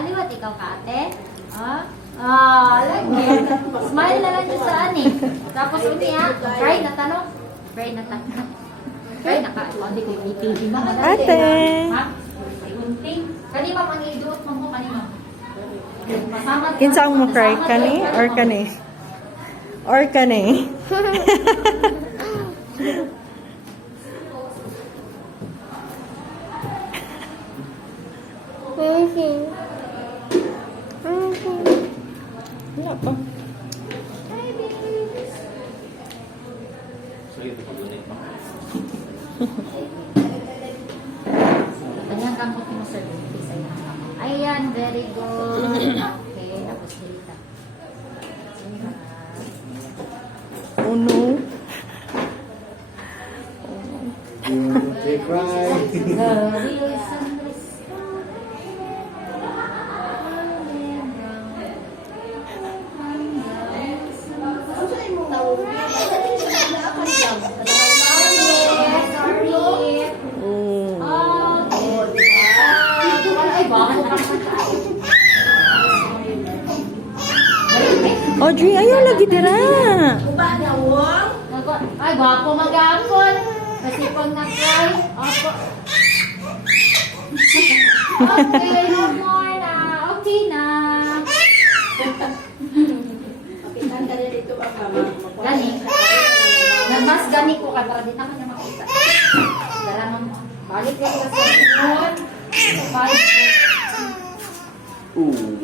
Aliwat ikaw ka, ate. Lagi. Smile na lang yung saan eh. Tapos unya, cry na tanong. Cry na tanong. Cry na ka. Hindi ko ipili ba? Ate. Ha? Kunting. Kanima pang iduot mo kanima. Kinsang mo cry? Kani or kani? Or kani? Wala pa. Ganyan kang ko pinuserve. Ayan, very good. Okay, tapos dito. Oh no. They cry. Audrey, ayaw lagi dira. Ay, gwapo mag-apon. Kasi pag na-cry, opo. Okay, no more na. Okay na. Gani. Mas gani ko ka para di na kanya makita. Dala mo. Balik ka sa salon. Balik ko. Ooh.